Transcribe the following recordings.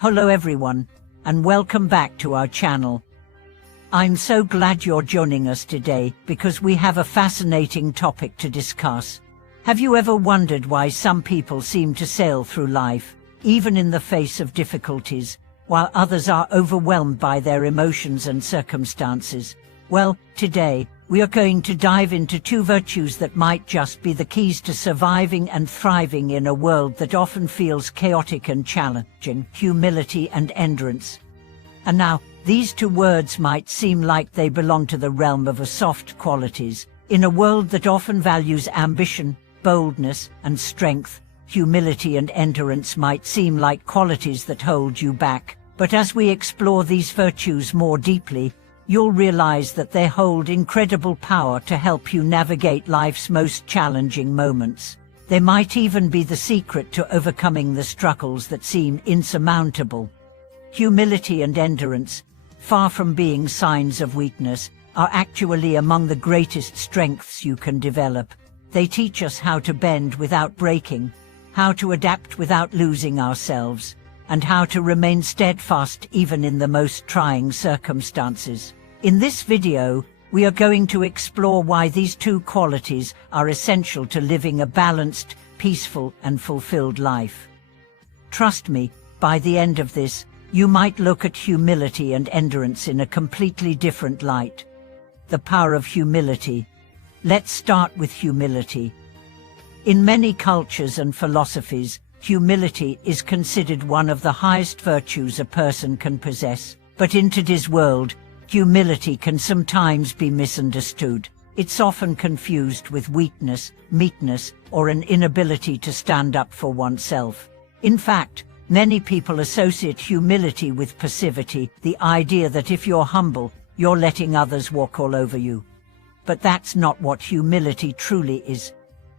Hello everyone, and welcome back to our channel. I'm so glad you're joining us today because we have a fascinating topic to discuss. Have you ever wondered why some people seem to sail through life, even in the face of difficulties, while others are overwhelmed by their emotions and circumstances? Well, today, we are going to dive into two virtues that might just be the keys to surviving and thriving in a world that often feels chaotic and challenging: humility and endurance. And now, these two words might seem like they belong to the realm of soft qualities. In a world that often values ambition, boldness, and strength, humility and endurance might seem like qualities that hold you back. But as we explore these virtues more deeply, you'll realize that they hold incredible power to help you navigate life's most challenging moments. They might even be the secret to overcoming the struggles that seem insurmountable. Humility and endurance, far from being signs of weakness, are actually among the greatest strengths you can develop. They teach us how to bend without breaking, how to adapt without losing ourselves, and how to remain steadfast even in the most trying circumstances. In this video, we are going to explore why these two qualities are essential to living a balanced, peaceful, and fulfilled life. Trust me, by the end of this, you might look at humility and endurance in a completely different light. The power of humility. Let's start with humility. In many cultures and philosophies, humility is considered one of the highest virtues a person can possess. But in today's world, humility can sometimes be misunderstood. It's often confused with weakness, meekness, or an inability to stand up for oneself. In fact, many people associate humility with passivity, the idea that if you're humble, you're letting others walk all over you. But that's not what humility truly is.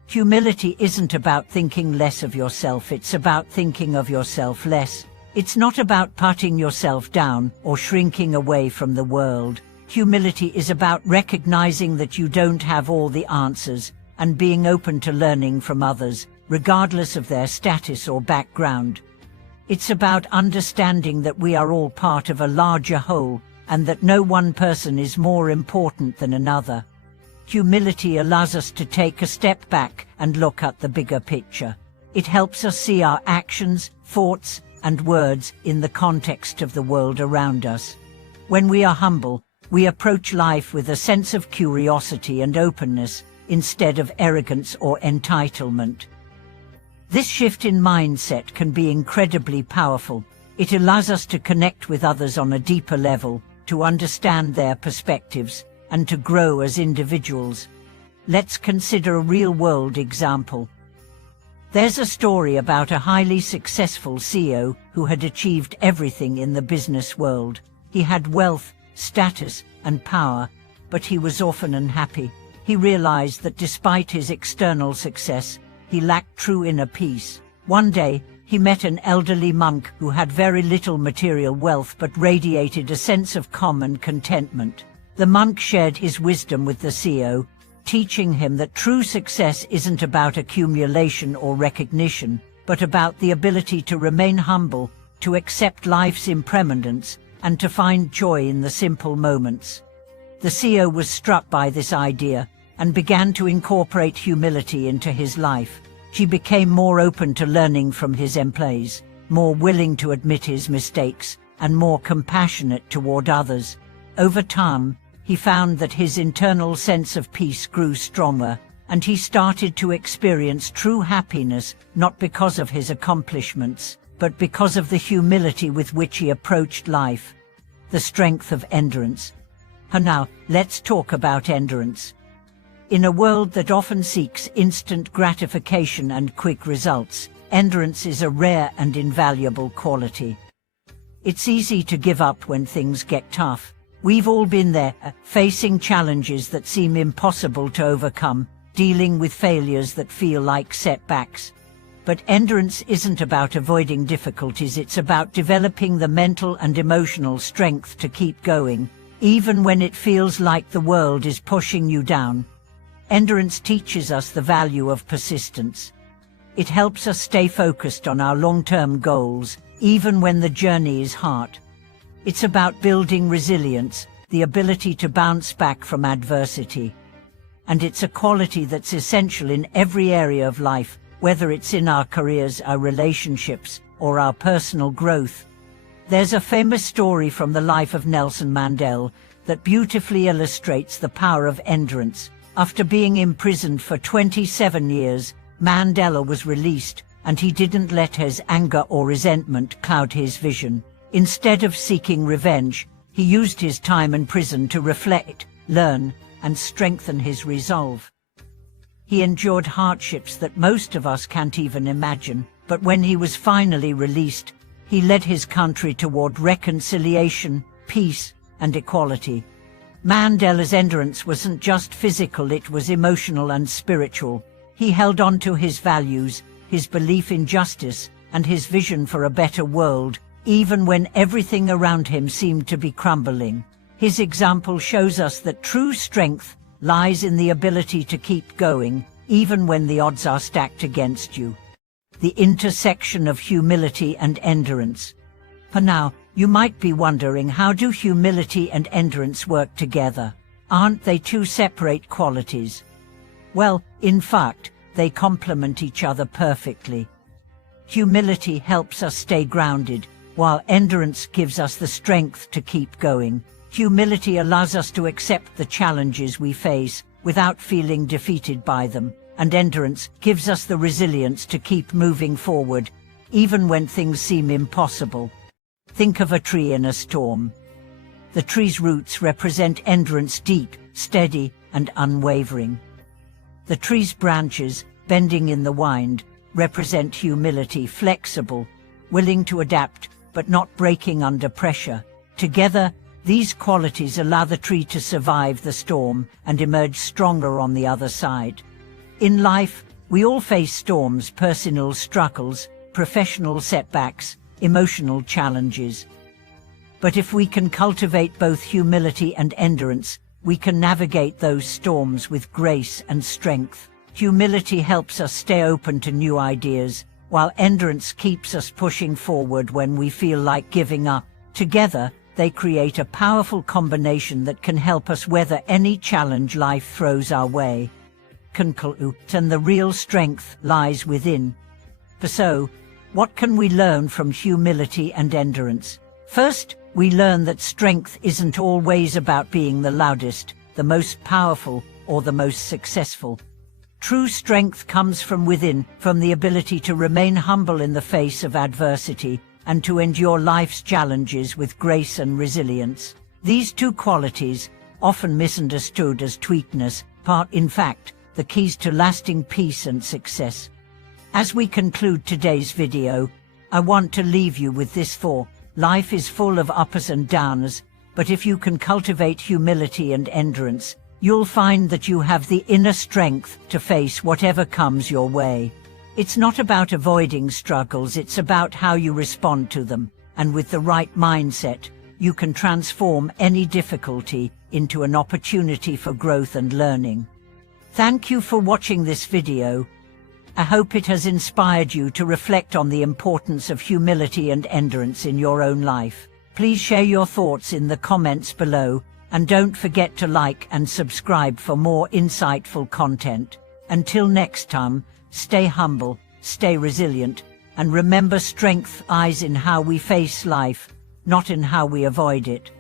Humility isn't about thinking less of yourself, it's about thinking of yourself less. It's not about putting yourself down or shrinking away from the world. Humility is about recognizing that you don't have all the answers and being open to learning from others, regardless of their status or background. It's about understanding that we are all part of a larger whole and that no one person is more important than another. Humility allows us to take a step back and look at the bigger picture. It helps us see our actions, thoughts, and words in the context of the world around us. When we are humble, we approach life with a sense of curiosity and openness instead of arrogance or entitlement. This shift in mindset can be incredibly powerful. It allows us to connect with others on a deeper level, to understand their perspectives, and to grow as individuals. Let's consider a real-world example. There's a story about a highly successful CEO who had achieved everything in the business world. He had wealth, status, and power, but he was often unhappy. He realized that despite his external success, he lacked true inner peace. One day, he met an elderly monk who had very little material wealth but radiated a sense of calm and contentment. The monk shared his wisdom with the CEO, teaching him that true success isn't about accumulation or recognition, but about the ability to remain humble, to accept life's impermanence, and to find joy in the simple moments. The CEO was struck by this idea and began to incorporate humility into his life. He became more open to learning from his employees, more willing to admit his mistakes, and more compassionate toward others. Over time, he found that his internal sense of peace grew stronger, and he started to experience true happiness, not because of his accomplishments, but because of the humility with which he approached life. The strength of endurance. And now, let's talk about endurance. In a world that often seeks instant gratification and quick results, endurance is a rare and invaluable quality. It's easy to give up when things get tough. We've all been there, facing challenges that seem impossible to overcome, dealing with failures that feel like setbacks. But endurance isn't about avoiding difficulties, it's about developing the mental and emotional strength to keep going, even when it feels like the world is pushing you down. Endurance teaches us the value of persistence. It helps us stay focused on our long-term goals, even when the journey is hard. It's about building resilience, the ability to bounce back from adversity. And it's a quality that's essential in every area of life, whether it's in our careers, our relationships, or our personal growth. There's a famous story from the life of Nelson Mandela that beautifully illustrates the power of endurance. After being imprisoned for 27 years, Mandela was released, and he didn't let his anger or resentment cloud his vision. Instead of seeking revenge, he used his time in prison to reflect, learn, and strengthen his resolve. He endured hardships that most of us can't even imagine, but when he was finally released, he led his country toward reconciliation, peace, and equality. Mandela's endurance wasn't just physical, it was emotional and spiritual. He held on to his values, his belief in justice, and his vision for a better world, even when everything around him seemed to be crumbling. His example shows us that true strength lies in the ability to keep going, even when the odds are stacked against you. The intersection of humility and endurance. For now, you might be wondering, how do humility and endurance work together? Aren't they two separate qualities? Well, in fact, they complement each other perfectly. Humility helps us stay grounded, while endurance gives us the strength to keep going. Humility allows us to accept the challenges we face without feeling defeated by them, and endurance gives us the resilience to keep moving forward, even when things seem impossible. Think of a tree in a storm. The tree's roots represent endurance, deep, steady, and unwavering. The tree's branches, bending in the wind, represent humility, flexible, willing to adapt, but not breaking under pressure. Together, these qualities allow the tree to survive the storm and emerge stronger on the other side. In life, we all face storms, personal struggles, professional setbacks, emotional challenges. But if we can cultivate both humility and endurance, we can navigate those storms with grace and strength. Humility helps us stay open to new ideas, while endurance keeps us pushing forward when we feel like giving up. Together, they create a powerful combination that can help us weather any challenge life throws our way. And the real strength lies within. So, what can we learn from humility and endurance? First, we learn that strength isn't always about being the loudest, the most powerful, or the most successful. True strength comes from within, from the ability to remain humble in the face of adversity, and to endure life's challenges with grace and resilience. These two qualities, often misunderstood as weakness, are, in fact, the keys to lasting peace and success. As we conclude today's video, I want to leave you with this thought. Life is full of uppers and downers, but if you can cultivate humility and endurance, you'll find that you have the inner strength to face whatever comes your way. It's not about avoiding struggles, it's about how you respond to them, and with the right mindset, you can transform any difficulty into an opportunity for growth and learning. Thank you for watching this video. I hope it has inspired you to reflect on the importance of humility and endurance in your own life. Please share your thoughts in the comments below, and don't forget to like and subscribe for more insightful content. Until next time, stay humble, stay resilient, and remember, strength lies in how we face life, not in how we avoid it.